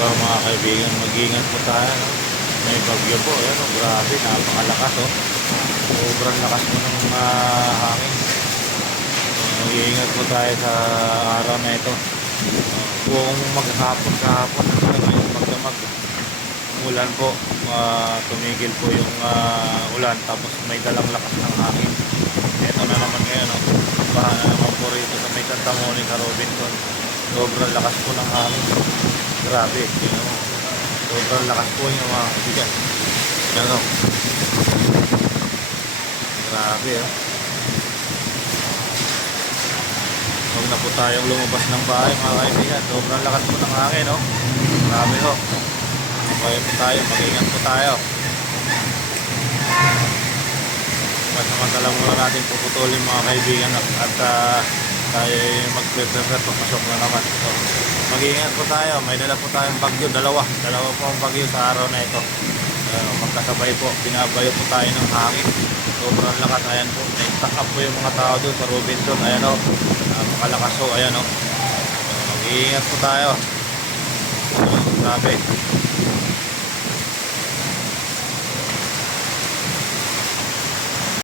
araw mga kaibigan, mag-iingat po tayo, no? May bagyo po, ayan, oh, grabe, napakalakas, oh. Sobrang lakas po ng hangin. Mag-iingat po tayo sa araw na ito. Kung maghapon kahapon na talaga yung magdamag, ulan po, tumigil po yung ulan, tapos may dalang lakas ng hangin. Ito na naman ngayon, oh. Baha na naman po rito sa may Santa Monica, Robinson. Sobrang lakas po ng hangin. Grabe, tingnan mo. Sobrang lakas po yung mga kaibigan. Ano? Grabe, oh. Huwag na po tayong lumabas ng bahay mga kaibigan. Sobrang lakas po ng hangin, oh. Grabe, oh. Kaya po tayo, mag-ingat po tayo. Samantala muna natin puputulin mga kaibigan at tayo mag-prepare papasok na naman. So, mag-iingat po tayo. May dala po tayong bagyo, dalawa po ang bagyo sa araw na ito. Magkasabay po, binabayo po tayo ng hangin. Sobrang lakas, ayan po. Nag-stack up po yung mga tao doon sa Robinson. Ayan o, makalakas o, ayan o. Mag-iingat po tayo. Grabe.